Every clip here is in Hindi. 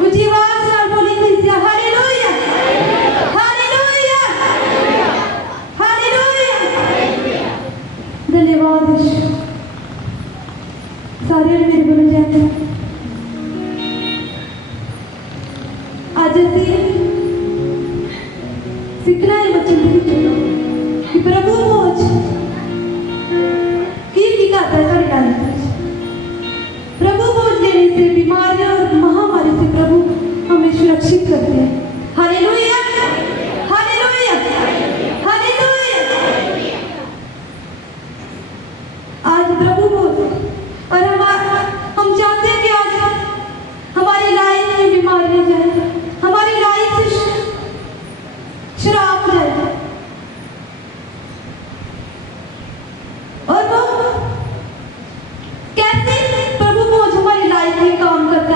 ऊंची आवाज से बोली कलीसिया हालेलुया हालेलुया हालेलुया। धन्यवाद यीशु। सारे मेरे बोले जाते आज ਅਸੀਂ ਸਿੱਖਣਾ ਹੈ ਬੱਚੇ ਦੇ ਵਿੱਚ ਕਿ ਪ੍ਰਭੂ ਮੋਜ ਕੀ करता है सारी लाइफ में। प्रभु मौज देने से बीमारियां और महामारी से प्रभु हमें सुरक्षित करते हैं। Hallelujah hallelujah hallelujah. आज प्रभु मौज और हम चाहते हैं कि आज हमारी लाइफ में बीमारियां जाए, हमारी लाइफ से शराब जाए और वो कैसे प्रभु मौज हमारी लाइफ में काम करता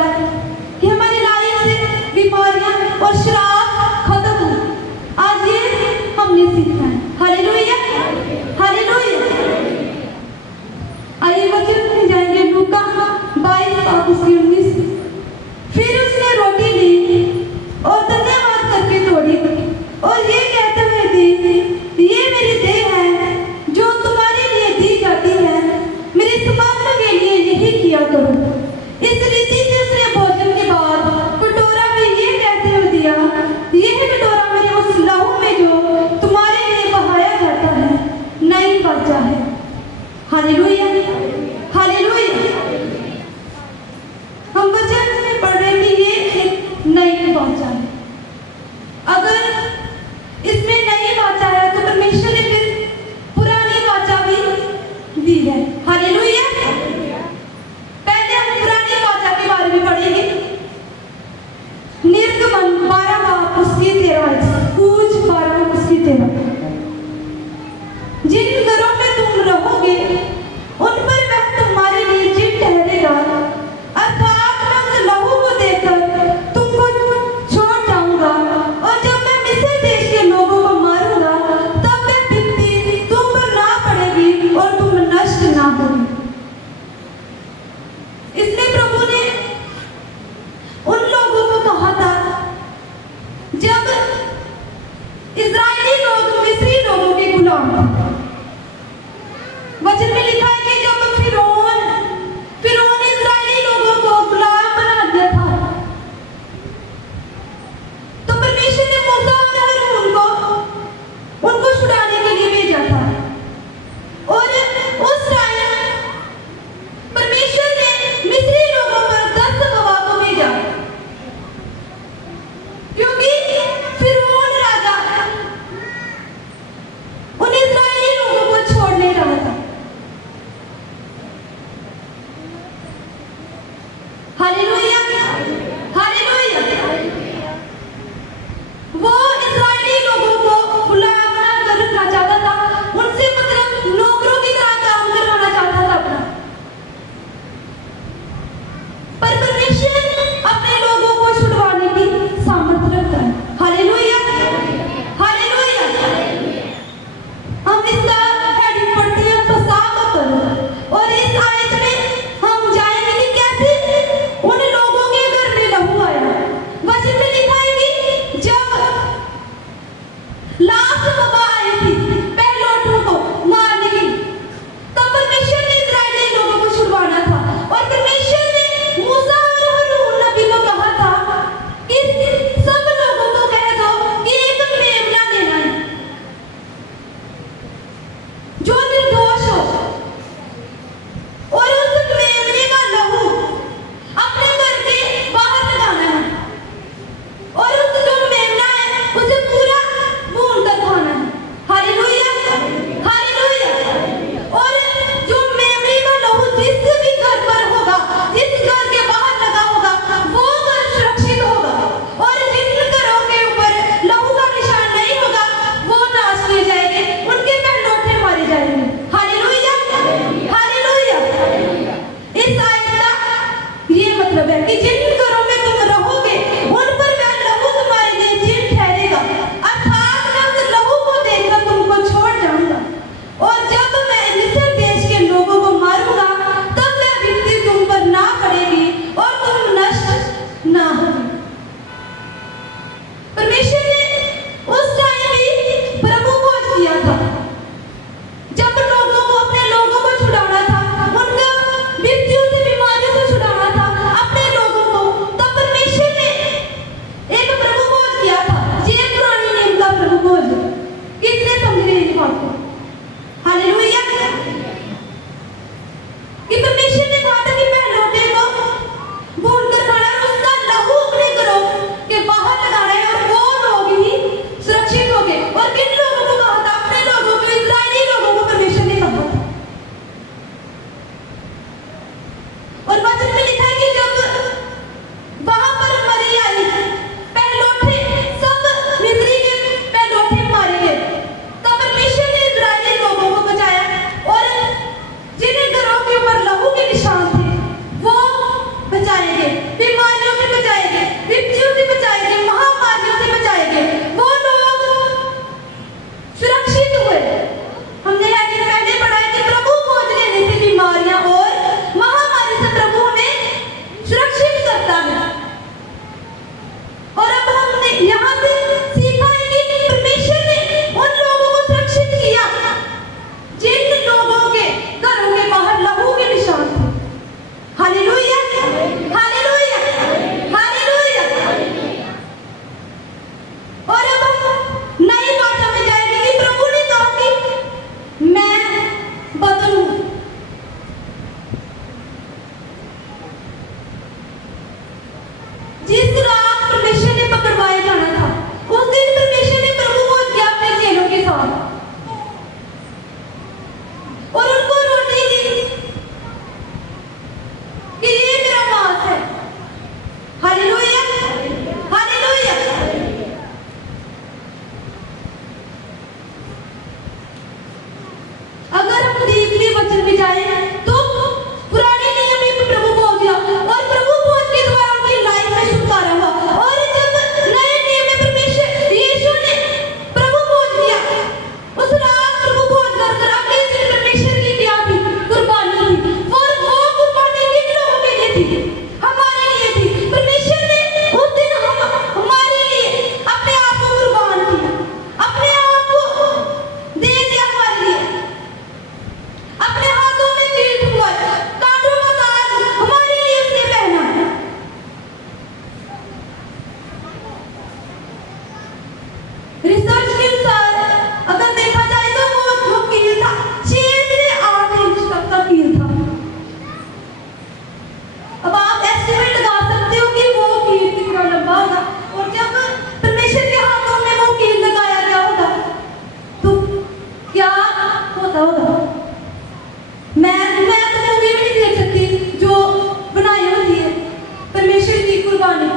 कुर्बानी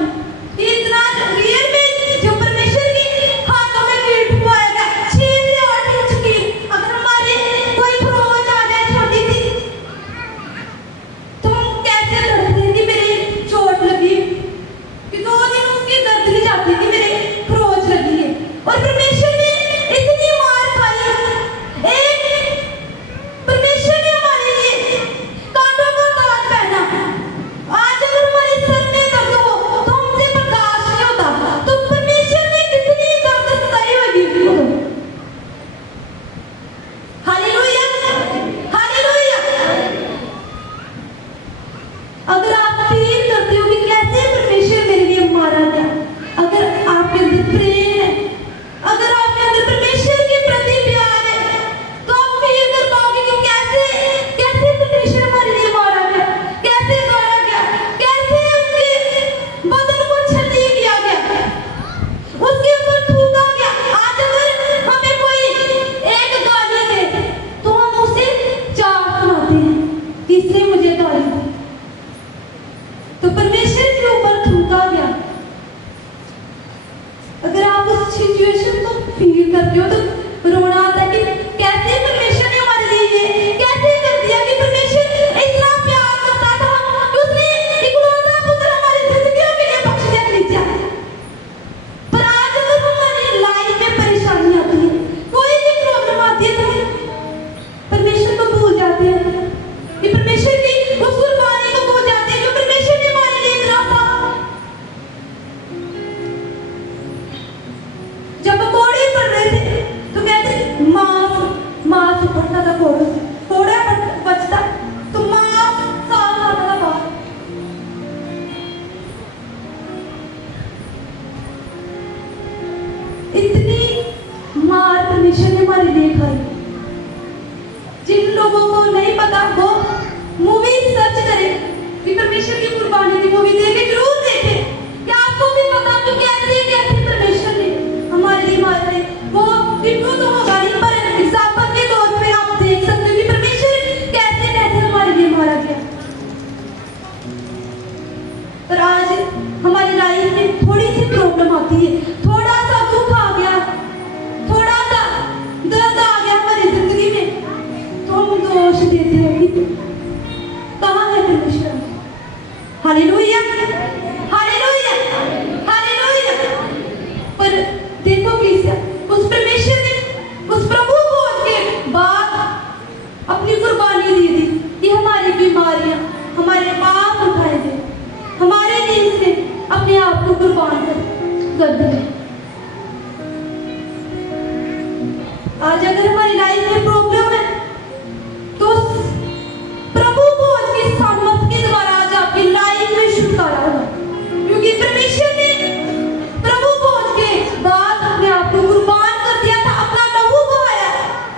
इतना रियल में जो परमेश्वर के हाथों में गिफ्ट हुआ है 6 से 8 इंच की। अगर हमारे कोई खरोच आ जाए छोटी सी तो हम कैसे लड़ते हैं कि मेरे चोट लगी, कि 2 दिन उसकी दर्द नहीं जाती कि मेरे खरोच लगी है। और परमेश्वर ने इतनी मार खाई, एक परमेश्वर ने हमारे लिए कांटों का ताज पहना। आज अगर हमारे सर में दर्द हो तो हमसे बर्दाश्त नहीं होता, तो परमेश्वर ने कितनी दर्द सताई होगी उसको। Hallelujah, hallelujah. अगर आप फील करते हो कि कैसे परमेश्वर मेरे लिए मारा गया, अगर आपके अंदर प्रेम है, अगर आपके अंदर परमेश्वर के प्रति प्यार है, तो आप फील कर पाओगे कि कैसे कैसे परमेश्वर हमारे लिए मारा गया, कैसे मारा गया, कैसे उसके बदन को छली किया गया, उसके ऊपर थूका गया। आज अगर हमें कोई एक गाली दे तो हम उसे 4 सुनाते हैं कि इसने मुझे गाली दी, तो परमेश्वर के ऊपर थूका गया। अगर आप उस सिचुएशन को फील करते हो तो रोना आता है कि कैसे परमेश्वर ने हमारे लिए ये कैसे कर दिया, कि परमेश्वर इतना प्यार करता था कि उसने इकलौता पुत्र हमारी जिंदगियों के लिए बख्श दिया नीचा। पर आज अगर हमारी लाइफ में परेशानी आती है, कोई भी प्रॉब्लम आती है, तो हम परमेश्वर को भूल जाते हैं, कि परमेश्वर की उस कुर्बानी को भूल जाते हैं जो परमेश्वर ने हमारे लिए दिया था। जब कोड़े पड़ रहे थे तो कहते मांस पड़ता था, कोड़ा बचता तो मांस साफ आता था बाहर। इतनी मार परमेश्वर ने हमारे लिए खाई। जिन लोगों को नहीं पता वो मूवी सर्च करें कि परमेश्वर की कुर्बानी की मूवी देखे, जरूर देखें, कि आपको भी पता कि कैसे कैसे परमेश्वर ने हमारे लिए मारा है। वो इनको तो होगा नहीं, पर एग्जाम्पल के तौर पे आप देख सकते हो कि परमेश्वर कैसे कैसे हमारे लिए मारा गया। पर आज हमारी लाइफ में थोड़ी सी प्रॉब्लम आती है, थोड़ा सा दुख आ गया, थोड़ा सा दर्द आ गया हमारी जिंदगी में, तो हम दोष देते हैं कि कहाँ है परमेश्वर। Hallelujah, hallelujah, hallelujah. पर देखो प्लीज, उस परमेश्वर ने उस प्रभु को के बाद अपनी कुर्बानी दी थी कि हमारी बीमारियां, हमारे पाप उठाए थे, हमारे लिए इसने अपने आप को कुर्बान कर दिया। आज अगर हमारी लाइफ में प्रॉब्लम है तो प्रभु को उसकी सामर्थ के द्वारा आज आपकी लाइफ में छुटकारा होगा, क्योंकि परमेश्वर ने प्रभु को उसके बाद अपने आप को कुर्बान कर दिया था, अपना लहू बहाया।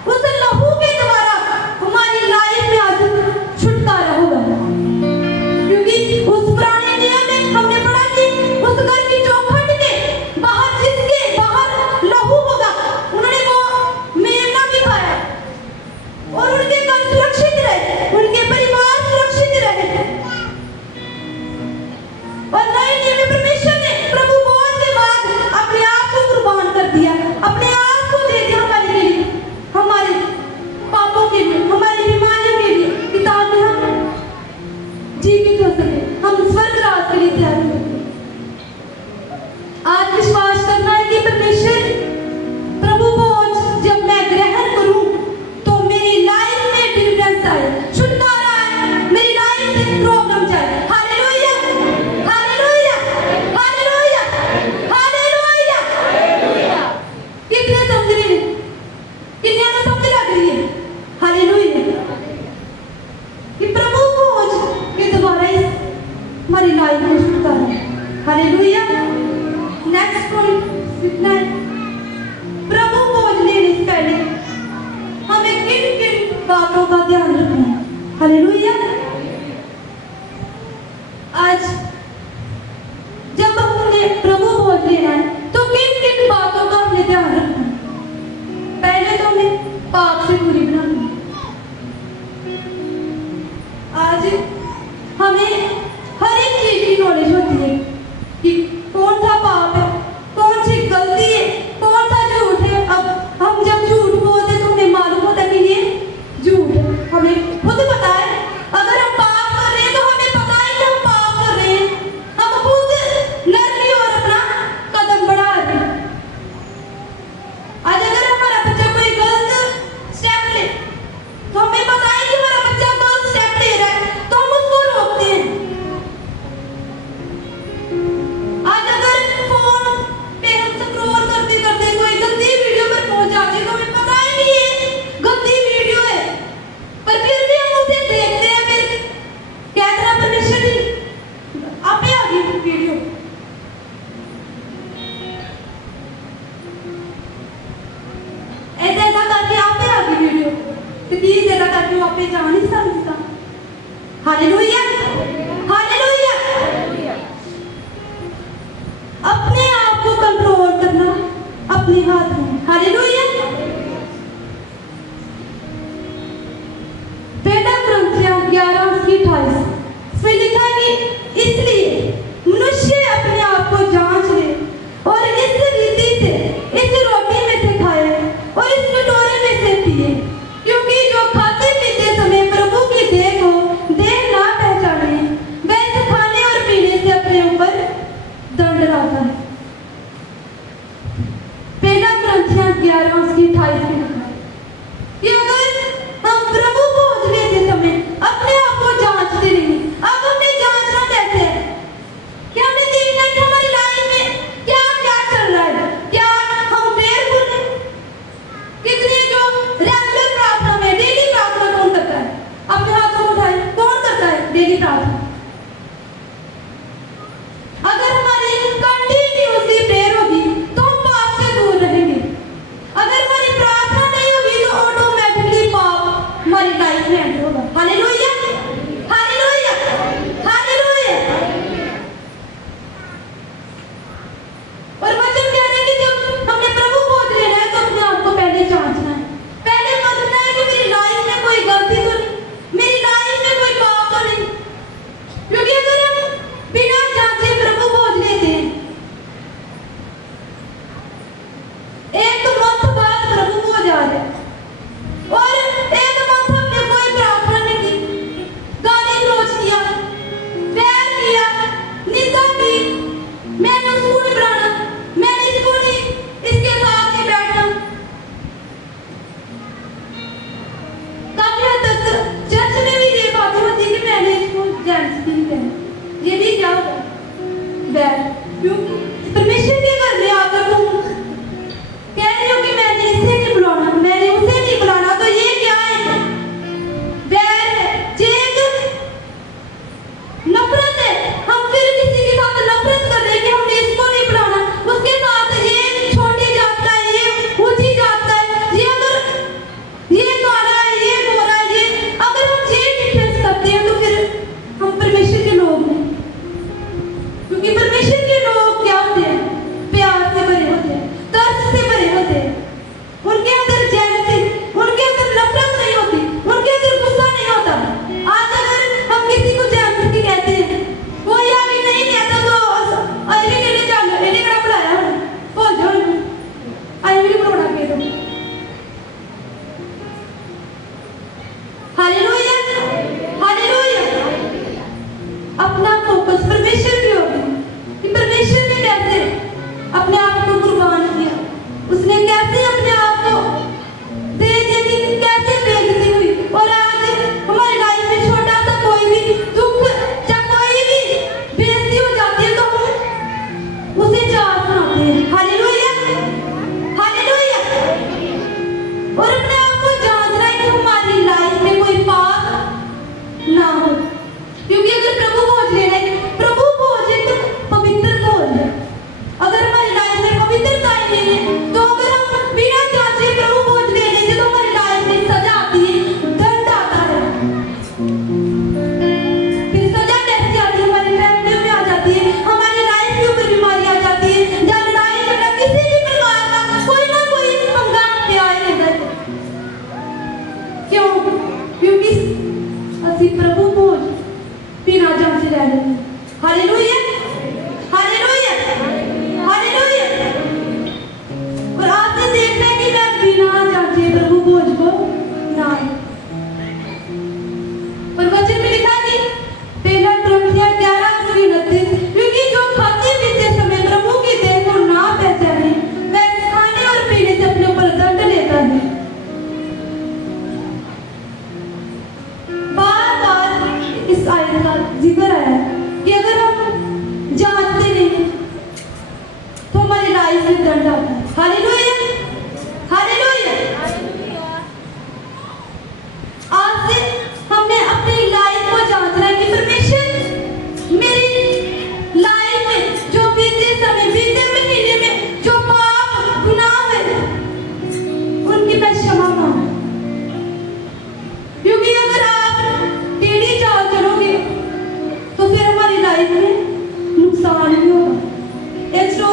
उस लहू के द्वारा हमारी लाइफ में आज छुटकारा होगा, क्योंकि उस पुराने नियम में हमने पढ़ा कि उस घर की चौखट के बाहर जिसके बाहर लहू होगा उन्होंने वो मेमना भी खाया और उनके घर सुरक्षित रहे, उनके परिवार सुरक्षित रहे। और नए नियम में परमेश्वर ने प्रभु बोल के बाद अपने आप को कुर्बान कर दिया, अपने आप को दे दिया हमारे लिए, हमारे पापों के लिए, हमारी बीमारियों के लिए, कि ताकि हम जीवित हो सके, हम स्वर्ग राज के लिए तैयार हो सके। आज विश्वास करना है कि परमेश्वर प्रभु को जब मैं ग्रहण करूं तो मेरी लाइफ में डिफरेंस आए, छुटकारा आए, मेरी लाइफ से प्रॉब्लम जाए। Hallelujah, hallelujah, hallelujah, hallelujah. कितने समझ रहे हैं, कितने में समझ लग रही है। हालेलुया, कि प्रभु खोज के द्वारा हमारी लाइफ में छुटकारा। हालेलुया। नेक्स्ट पॉइंट इतना है, प्रभु खोज लेने से पहले हमें किन किन बातों का ध्यान रखना है। हालेलुया। आज जब हमने प्रभु खोज लेना है तो किन किन बातों का हमें ध्यान रखना है। पहले तो हमें पाप से दूरी बनानी है। आज हमें हर एक चीज की नॉलेज होती है तकलीफ देता करके वो आपे जा नहीं सकता। Hallelujah, hallelujah. अपने आप को कंट्रोल करना अपने हाथ में। हालेलुया। पहला कुरिन्थियों 11:28 इसमें लिखा है कि इसलिए मनुष्य अपने आप को जांच ले और इस रीति से इस रोटी में से खाए और इस कटोरे में से पिए, क्योंकि जो खाते पीते समय प्रभु की देह को देह ना पहचाने वह इस खाने और पीने से अपने ऊपर दंड लाता है। पहला कुरिन्थियों 11:28 में लिखा है कि अगर हम प्रभु भोज लेते समय अपने आप को जांचते नहीं, अब हमें जांचना कैसे है कि हमने देखना कि हमारी लाइफ में क्या क्या चल रहा है, क्या हम फेयरफुल हैं, कितने जो रेगुलर प्रार्थना में डेली प्रार्थना कौन करता है, अपने हाथों को उठाए, कौन करता है डेली प्रार्थना। अगर हमारी कंटिन्यूसली प्रेयर होगी तो हम पाप से दूर रहेंगे। अगर हमारी प्रार्थना नहीं होगी तो ऑटोमेटिकली पाप हमारी लाइफ में एंटर होगा। Hallelujah, hallelujah, hallelujah. और वचन कह रहे हैं कि जब हमने प्रभु भोज लेना है तो अपने आप को पहले जांचना है, पहले समझना है कि मेरी लाइफ में कोई गलती तो नहीं, मेरी लाइफ में कोई पाप तो नहीं। क्योंकि अगर हम बिना जांचे प्रभु भोज लेते हैं, एक तो मंथ बाद प्रभु भोज आ रहे और एक मंथ हमने कोई प्रार्थना नहीं की, गाली गलौज किया, प्यार किया, निंदा की, मैंने उसको नहीं बुलाना, मैंने इसको नहीं, इसके साथ नहीं बैठना। काफी हद तक चर्च में भी ये बात होती है कि मैंने इसको जेंट्स भी नहीं कहना, ये भी क्या होगा बैठ, क्योंकि परमेश्वर के घर में आकर तुम कह रहे हो कि मैंने इसे नहीं बुलाना, मैंने उसे नहीं बुलाना, तो ये क्या है, बैर है, चेक, नफरत है। हम फिर किसी के साथ नफरत कर रहे हैं कि हमने इसको नहीं बुलाना, उसके साथ ये छोटी जात का है, ये ऊंची जात का है, ये अगर ये काला है, ये गोरा है, ये अगर हम ये डिफरेंस करते हैं तो फिर हम परमेश्वर के लोग नहीं। क्योंकि परमेश्वर के लोग क्या होते हैं, प्यार से भरे होते हैं, तरस से भरे होते हैं, उनके अंदर जेलसी, उनके अंदर नफरत नहीं होती, उनके अंदर गुस्सा नहीं होता। आज अगर हम किसी को जेलसी कहते हैं, कोई आगे नहीं कहता तो अरे ने जानो मैंने कड़ा बुलाया बोल जाओ आई भी बुलाना के दो। Hallelujah, hallelujah. अपना फोकस परमेश्वर पे होगा कि परमेश्वर ने कैसे अपने आप को कुर्बान किया, उसने कैसे अपने आप को दे दिया, कि कैसे बेइज्जती हुई। और आज हमारी लाइफ में छोटा सा कोई भी दुख या कोई भी बेइज्जती हो जाती है तो हम उसे चार सुनाते हैं। Hallelujah, hallelujah. और अपने आप को जांचना है कि हमारी लाइफ में कोई पाप ना हो, क्योंकि अगर प्रभु भोज लेना है, प्रभु भोज एक पवित्र भोज है। अगर हमारी लाइफ में पवित्रता ही नहीं है तो अगर हम बिना जांचे प्रभु भोज ले लेते तो हमारी लाइफ में सजा आती है, दंड आता है। फिर सजा कैसे आती है, हमारी फैमिली में आ जाती है, हमारी लाइफ के ऊपर बीमारी आ जाती है, या लड़ाई झगड़ा किसी भी प्रकार का कोई ना कोई पंगा पे आए रहता है। क्यों? क्योंकि असि प्रभु भोज बिना जांचे ले लेते हैं। Hallelujah, hallelujah, hallelujah. और आपने देखना है कि मैं बिना जांचे प्रभु भोज को ना। और वचन में लिखा कि पहला कुरिन्थियों 11:29, क्योंकि जो खाते पीते समय प्रभु की देह को ना पहचाने वह खाने और पीने से अपने ऊपर दंड लेता है। बार बार इस आयत का जिक्र आया कि अगर हम जांचते नहीं तो हमारी लाइफ में दंड आता है। Hallelujah, hallelujah. आज से हमने अपनी लाइफ को जांचना है कि परमेश्वर मेरी लाइफ में जो बीते समय, बीते महीने में जो पाप गुनाह है उनकी मैं क्षमा मांगू।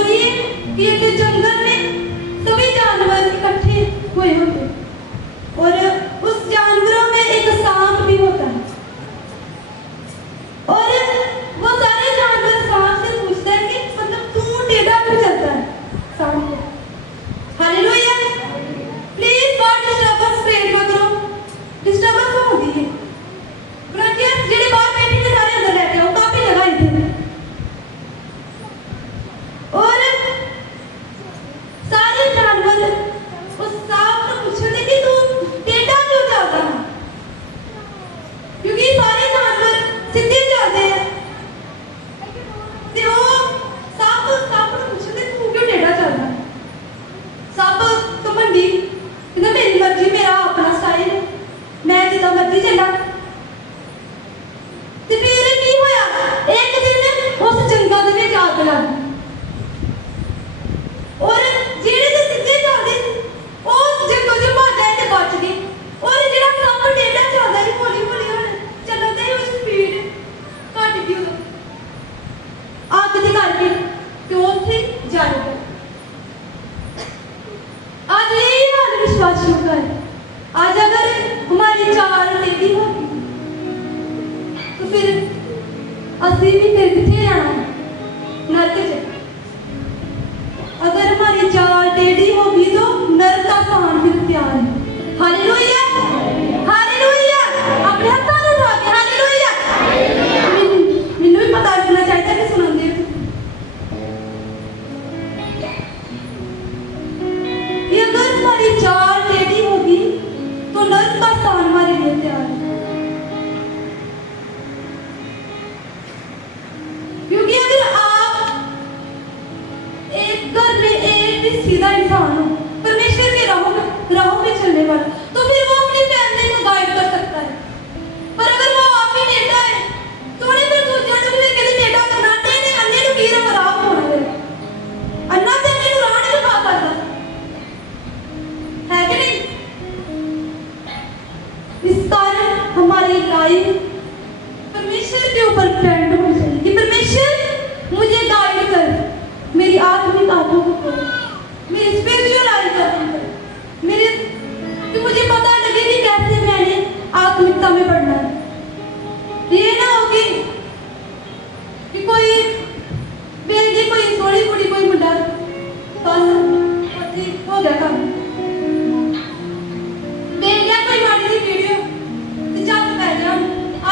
बोलिए कि एक जंगल में सभी जानवर इकट्ठे हुए होते और उस जानवरों में एक सांप भी होता है और वो सारे जानवर सांप से पूछते हैं कि मतलब तू टेढ़ा क्यों चलता है सांप को। Hallelujah. Please God disturbance create मत करो। डिस्टर्बेंस होती है ब्रदर्स जेडे बाहर बैठे ने सारे अंदर बैठे हो काफी जगह इधर और सारे जानवर उस सांप को पूछते कि तू टेढ़ा क्यों चलता है क्योंकि सारे जानवर सीधे चलते हैं तो सांप को पूछते तू क्यों टेढ़ा चलता है। सांप तो मंडी कहता मेरी मर्जी मेरा अपना स्टाइल है मैं जिदा मर्जी चला। ਤੇ ਫਿਰ ਕੀ ਹੋਇਆ ਇੱਕ ਦਿਨ ਉਸ ਜੰਗਲ ਦੇ ਵਿੱਚ ਅੱਗ ਲੱਗ ਗਈ ਔਰ ਜਿਹੜੇ ਤੇ ਸਿੱਧੇ ਚੱਲਦੇ ਉਹ ਜੰਗਲ ਚੋਂ ਭੱਜ ਆਏ ਤੇ ਬਚ ਗਏ ਔਰ ਜਿਹੜਾ ਸੱਪ ਟੇਢਾ ਚੱਲਦਾ ਸੀ ਹੌਲੀ ਹੌਲੀ ਹੁਣ ਚੱਲਣ ਦੀ ਉਹ ਸਪੀਡ ਘਟ ਗਈ ਉਦੋਂ ਅੱਗ ਦੇ ਕਰਕੇ ਤੇ ਉੱਥੇ ਜਲ ਗਿਆ। आज यही हाल विश्वासियों का है। आज अगर हमारी चाल टेढ़ी होगी तो फिर असली भी फिर कितने जाना नरक से। अगर हमारी चाल टेढ़ी होगी तो नरक का स्थान फिर तैयार है। हालेलुया हालेलुया अपने हाथों में उठा के हालेलुया। मैंने भी पता लगना चाहिए कि सुनांदे ये अगर हमारी चाल टेढ़ी होगी तो नरक का स्थान हमारे लिए तैयार है। क्योंकि अगर आप एक घर में एक भी सीधा इंसान हो परमेश्वर के राहों में चलने वाला तो फिर वो अपनी फैमिली को गाइड कर सकता है। पर अगर वो आप ही टेढ़ा है तो उन्हें फिर दूसरों ने भी कहते टेढ़ा करना ने अन्य को कीरा खराब होना है अन्ना से अन्य को राह नहीं दिखा सकता है कि नहीं। इस कारण हमारी लाइफ परमेश्वर के ऊपर डिपेंड होनी चाहिए कि परमेश्वर मुझे गाइड कर मेरी आत्मिक आंखों को खोल मेरी स्पिरिचुअल आई को ओपन कर मेरे कि मुझे पता लगे कि कैसे मैंने आत्मिकता में बढ़ना है। ये ना हो कि कोई बेटी कोई थोड़ी कुड़ी कोई मुंडा बस हो गया काम बेटियां कोई माड़ी सी वीडियो ते चल पै जान।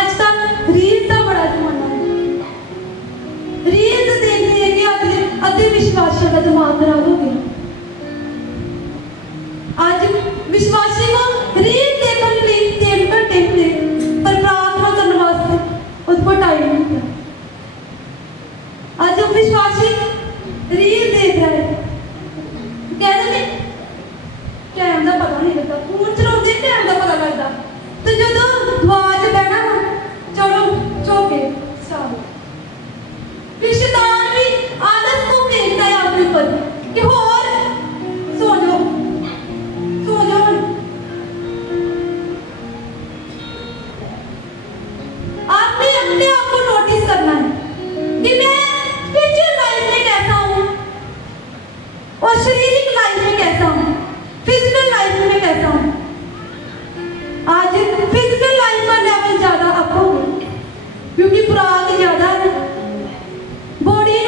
आज तक रील का बड़ा जमाना है। रील देख देख के अति विश्वासियों का दिमाग खराब हो गया। आज विश्वासी को रील देखने के लिए 3 घंटे मिले पर प्रार्थना करने वास्ते उसको टाइम नहीं मिला। आज विश्वासी रील देख रहा है कहते हैं टाइम का पता नहीं लगता फोन चलाते टाइम का पता लगता तो जो दुआज बहना चलो चौके शैतान भी आलस को फेंकता है आपके ऊपर कि और सो जाओ आपने अपने आप को नोटिस करना है कि मैं स्पिरिचुअल लाइफ में कैसा हूँ और शारीरिक लाइफ में कैसा हूँ फिजिकल लाइफ में कैसा हूँ। आज फिजिकल लाइफ का लेवल ज्यादा अप हो गया क्योंकि खुराक ज्यादा है बॉडी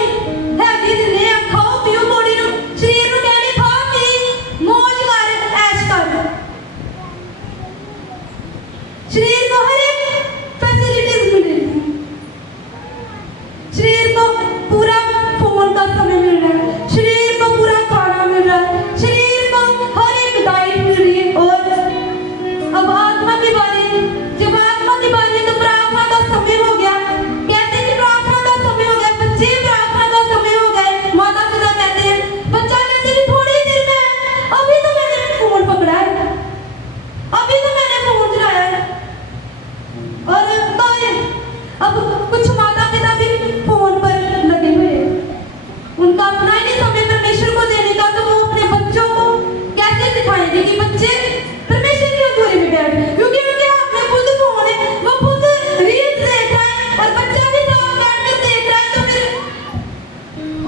हैवी दिने खाओ पियो बॉडी शरीर को कहने खा पी मौज कर ऐश कर शरीर को हर एक फैसिलिटीज मिलेगी। शरीर को पूरा फोन का समय मिल रहा है शरीर को पूरा खाना मिल रहा है शरीर को हर एक डाइट मिल रही है। और अब आत्मा की बारी जब आत्मा की बारी तो प्रार्थना का समय हो गया कहते हैं कि प्रार्थना का समय हो गया बच्चे प्रार्थना का समय हो गए माता पिता कहते हैं बच्चा कहते हैं थोड़ी देर में अभी तो मैंने फोन पकड़ा है अभी तो मैंने फोन चलाया है। और तो अब कुछ माता पिता भी फोन पर लगे हुए हैं उनका अपना ही नहीं समय परमेश्वर को देने का तो वो अपने बच्चों को कैसे सिखाएंगे कि बच्चे परमेश्वर की हजूरी में बैठ क्योंकि उनके हाथ में खुद फोन है वो खुद रील्स देख रहा है और बच्चा भी साथ बैठ कर देख रहा है तो फिर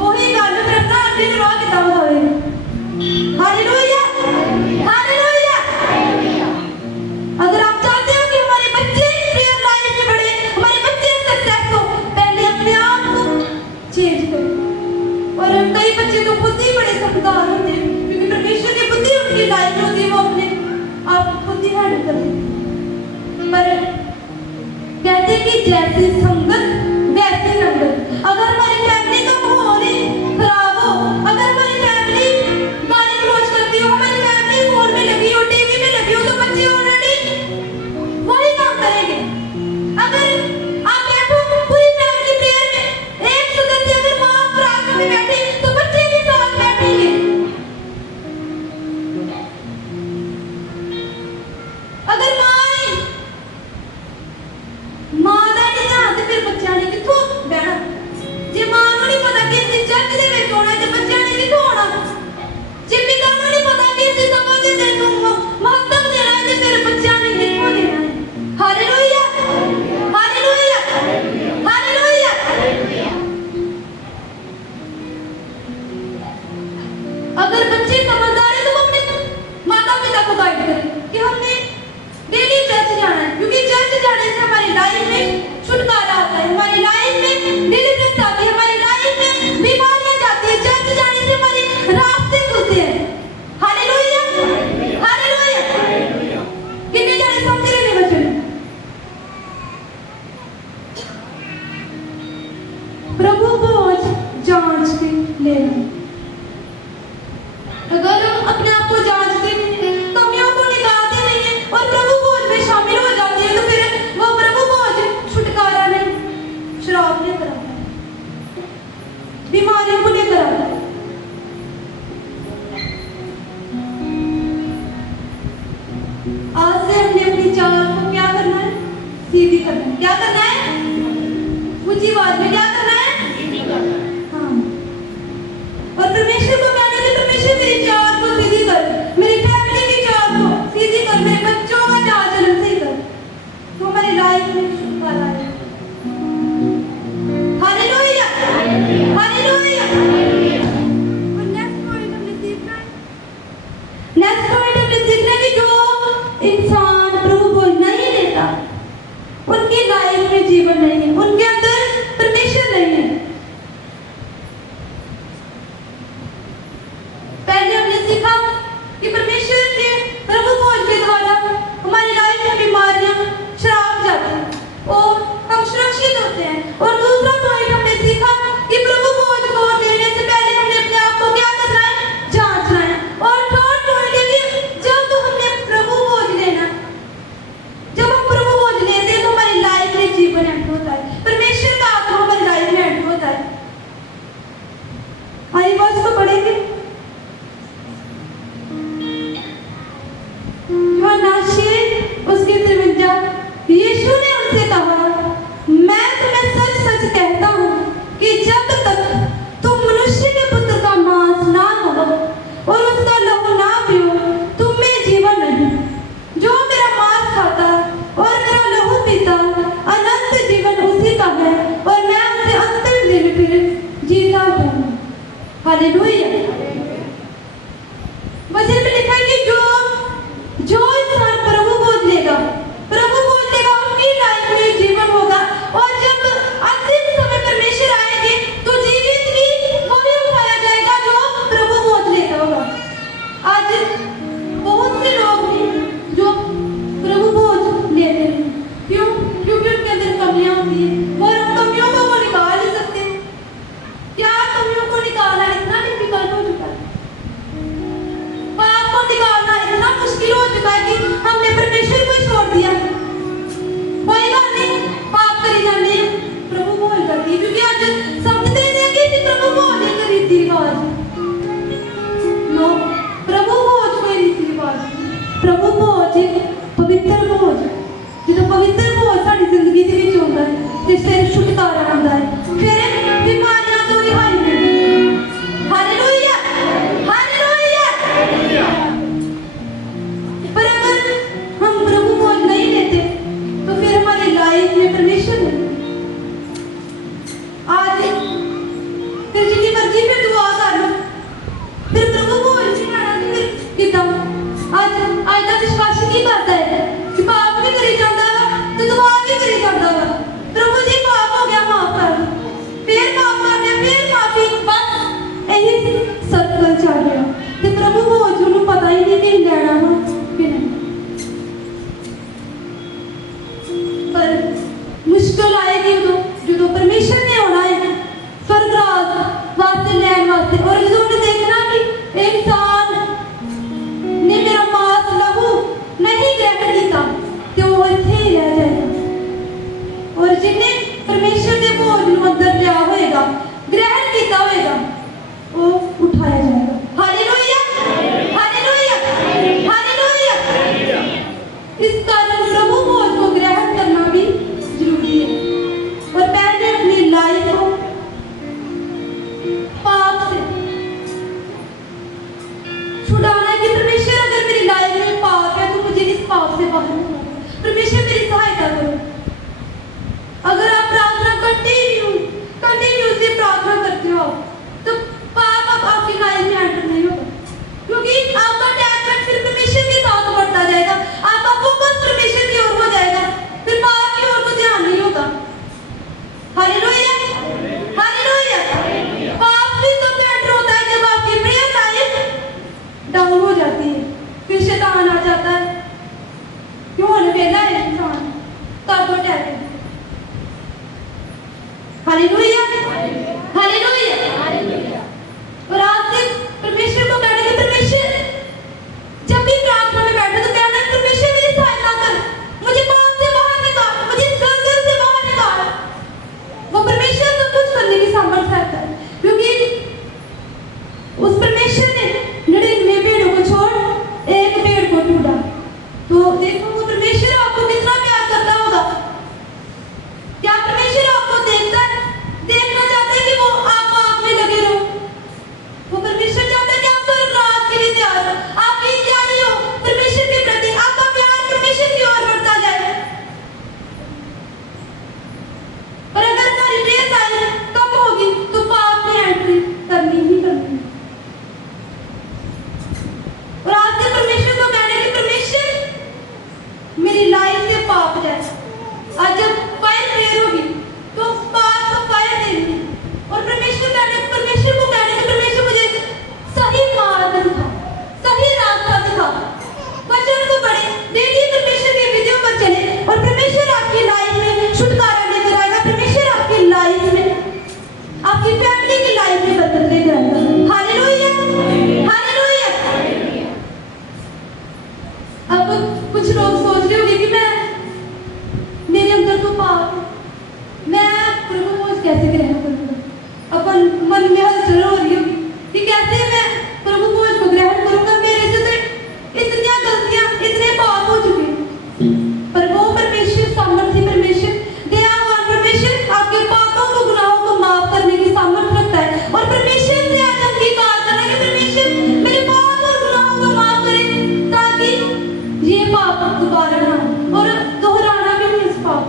वही गल फिर अपना फिर राह कितना बताएगा। Hallelujah, hallelujah. अगर आप चाहते हो कि हमारे बच्चे प्रेयर लाइन में बढ़े, हमारे बच्चे सक्सेस हो, पहले अपने आप को चेंज करो। और कई बच्चे तो खुद ही बड़े समझदार होते हैं, क्योंकि परमेश्वर की बुद्धि उनकी लाइफ में होती है, वो अपने आप को खुद ही हैंडल करते हैं। पर कहते हैं कि जैसी संगत वैसी रंगत। अगर हमारी फैमिली का माहौल ही खराब हो, अगर हमारी फैमिली गाली गलौज करती हो, हमारी फैमिली फोन में लगी हो, टीवी में लगी हो, तो बच्चे ऑलरेडी वही काम करेंगे। अगर आप बैठो पूरी फैमिली प्रेयर में, एक सदस्य अगर माँ प्रार्थना में बैठी तो बच्चे भी साथ बैठेंगे। अगर माँ ਦਾ ਨਹੀਂ ਧਿਆਨ ਤੇ ਫਿਰ ਬੱਚਿਆਂ ਨੇ ਕਿੱਥੋਂ ਬਹਿਣਾ। ਜੇ ਮਾਂ ਨੂੰ ਨਹੀਂ ਪਤਾ ਕਿ ਅਸੀਂ ਚਰਚ ਦੇ ਵਿੱਚ ਆਉਣਾ ਤੇ ਬੱਚਿਆਂ ਨੇ ਕਿੱਥੋਂ ਆਉਣਾ। ਜੇ ਪਿਤਾ ਨੂੰ ਨਹੀਂ ਪਤਾ ਕਿ ਅਸੀਂ ਸਮਾਂ ਦੇ ਦਿਨ ਨੂੰ ਮਹੱਤਵ ਦੇਣਾ ਹੈ ਤੇ ਫਿਰ ਬੱਚਿਆਂ ਨੇ ਕਿੱਥੋਂ ਦੇਣਾ ਹੈ। Hallelujah, hallelujah, hallelujah. अगर बच्चे समझदार है तो वो अपने माता पिता को गाइड करें कि हमने डेली चर्च जाना है, क्योंकि चर्च जाने से हमारी लाइफ में छुटकारा आता है, हमारी लाइफ में डिलीवरेंस आती है, हमारी लाइफ में बीमारियां जाती है। चर्च जाने से हमारे रास्ते खुलते हैं। Hallelujah, hallelujah. कितने जाने समझ रहे हैं बच्चे? प्रभु भोज जांच के लेना। अगर हम अपने आप को जांचते, कमियों को निकालते नहीं है और प्रभु भोज में शामिल हो जाते हैं, तो फिर वो प्रभु भोज छुटकारा नहीं, शराब लेकर आता है, बीमारियों को लेकर आता है। आज से हमने अपनी चाल को क्या करना है? सीधी करना है। क्या करना है? ऊंची आवाज में क्या करना है? हाँ। और परमेश्वर को कहना है, परमेश्वर मेरी चाल को सीधी कर, मेरी फैमिली की चाल को सीधी कर, मेरे बच्चों का चाल चलन सही कर, तो हमारी लाइफ में छुटकारा है। Hallelujah, hallelujah. और नेक्स्ट पॉइंट हमने सीखना है, नेक्स्ट पॉइंट हमने सीखना है कि जो इंसान प्रभु को नहीं लेता, उनकी लाइफ में जीवन नहीं है, उनके अंदर परमेश्वर नहीं है। पहले हमने सीखा कि परमेश्वर के प्रभु भोज के द्वारा हमारी लाइफ में बीमारियां शराब जाती हैं और हम सुरक्षित होते हैं। और दूसरा पॉइंट हमने सीखा कि प्रभु भोज को लेने से पहले हमने अपने आप को क्या करना है? जांचना है। और थर्ड पॉइंट है कि जब हमने प्रभु भोज लेना, जब हम प्रभु भोज लेते हैं तो हमारी लाइफ में जीवन एंटर होता है, परमेश्वर का आत्मा हमारी लाइफ में एंटर होता है। आई बात को पढ़ेंगे। उसके 53 यीशु ने उनसे कहा, मैं तुम्हें सच सच कहता हूँ कि जब तक तुम मनुष्य के पुत्र का मांस ना खाओ और उसका लहू ना पियो, तुम में जीवन नहीं। जो मेरा मांस खाता और मेरा लहू पीता, अनंत जीवन उसी का है और मैं उसे अंतिम दिन फिर जीता हूँ। हालेलुया। वचन में लिखा है कि जो इंसान प्रभु भोज लेगा, उनकी लाइफ में जीवन होगा। और जब अंतिम समय परमेश्वर आएंगे तो जीवित भी वही उठाया जाएगा जो प्रभु भोज लेगा होगा। आज बहुत से लोग हैं जो प्रभु भोज लेते हैं, क्यों? क्योंकि उनके अंदर कमियां होती है और उन कमियों को वो निकाल नहीं सकते। क्या कमियों को निकालना इतना डिफिकल्ट हो चुका है, पाप को निकालना इतना मुश्किल हो चुका है कि हमने परमेश्वर को छोड़ दिया। कोई बात नहीं, पाप करी जाने प्रभु भोज करती है, क्योंकि आज समझते हैं कि प्रभु भोज एक रीति रिवाज। नो, प्रभु भोज कोई रीति रिवाज, प्रभु भोज पवित्र भोज। जो पवित्र भोज साडी जिंदगी दे विच होंदा है, जिससे छुटकारा आंदा है, फिर बीमारियां तो रिहाई मिलदी है। Hallelujah, hallelujah. पर अगर हम प्रभु भोज नहीं लेते तो फिर हमारी लाइफ में परमेश्वर नहीं। आज फिर जितनी मर्जी में दुआ कर लो, से। और जो उन्हें देखना कि इंसान ने मेरा मांस लहू नहीं ग्रहण किया तो वो इत्थे ही रह जाएगा। और जिन्हें परमेश्वर के भोजन अंदर लिया होएगा, ग्रहण किया होएगा, वो उठाया जाएगा। Hallelujah, hallelujah, hallelujah. इस कारण प्रभु भोज को ग्रहण करना भी जरूरी है। और मैंने अपनी लाइफ को पाप से छुड़ाना है कि परमेश्वर अगर मेरी लाइफ में पाप है तो मुझे इस पाप से बाहर निकालो। परमेश्वर मेरी सहायता करो। अगर आप प्रार्थना कंटिन्यूसली प्रार्थना करते हो तो पाप अब आपकी लाइफ में एंटर नहीं होगा, क्योंकि आपका अटैचमेंट सिर्फ परमेश्वर के साथ बढ़ता जाएगा, आपका फोकस परमेश्वर की ओर हो जाएगा, फिर पाप की ओर को ध्यान नहीं होगा। Hallelujah, hallelujah. पाप भी तब एंटर होता है जब आपकी प्रेयर लाइफ डाउन हो जाती है, फिर शैतान आ जाता है, क्यों अलबेला है इंसान तब तो अटैक। Hallelujah, hallelujah. और आज से परमेश्वर को कहने के परमेश्वर जब भी प्रार्थना में बैठे तो कहना परमेश्वर मेरी सहायता कर, मुझे पाप से बाहर निकाल, मुझे इस दलदल से बाहर निकाल। वो परमेश्वर सब कुछ करने की सामर्थ्य रखता है, क्योंकि उस परमेश्वर ने 99 भेड़ों को छोड़ एक भेड़ को ढूंढा। तो देखो वो परमेश्वर आपको कितना प्यार करता होगा। क्या परमेश्वर आपको देखता है, देखना चाहते हैं कि वो आप में लगे रहो? वो परमेश्वर चाहता है कि आप स्वर्गराज के लिए तैयार हो, आपकी तैयारी हो परमेश्वर के प्रति, आपका प्यार परमेश्वर की ओर बढ़ता जाए। और अगर हमारी प्रेयर लाइफ कम होगी तो पाप में एंट्री करनी ही करनी। और आज से परमेश्वर को कहने की परमेश्वर मेरी लाइफ से पाप जाए। आज जब फायर प्रेयर होगी तो पाप को फायर देगी। और परमेश्वर को कहने की परमेश्वर मुझे सही मार्ग दिखा, सही रास्ता दिखा। वचन को पढ़े, डेली परमेश्वर की विधियों पर चले और परमेश्वर आपकी लाइफ में छुटकारा लेकर आएगा। परमेश्वर आपकी लाइफ में, आपकी फैमिली की लाइफ में बरकत लेकर आएगा। Hallelujah, hallelujah. अब कुछ लोग सोच रहे होंगे कि मेरे अंदर तो पाप है, मैं प्रभु भोज कैसे ग्रहण करूंगा? अपन मन में हलचल हो रही होगी कि कैसे मैं प्रभु भोज को ग्रहण करूंगा, मेरे से तो इतनी गलतियां, इतने पाप हो चुके हैं। पर वो परमेश्वर सामर्थ्य परमेश्वर, दयावान परमेश्वर आपके पापों को, गुनाहों को माफ करने की सामर्थ्य रखता है। और परमेश्वर से आज अंगीकार करना कि परमेश्वर मेरे पाप और गुनाहों को माफ करे, ताकि ये पाप दोबारा ना और दोहराना भी नहीं इस पाप।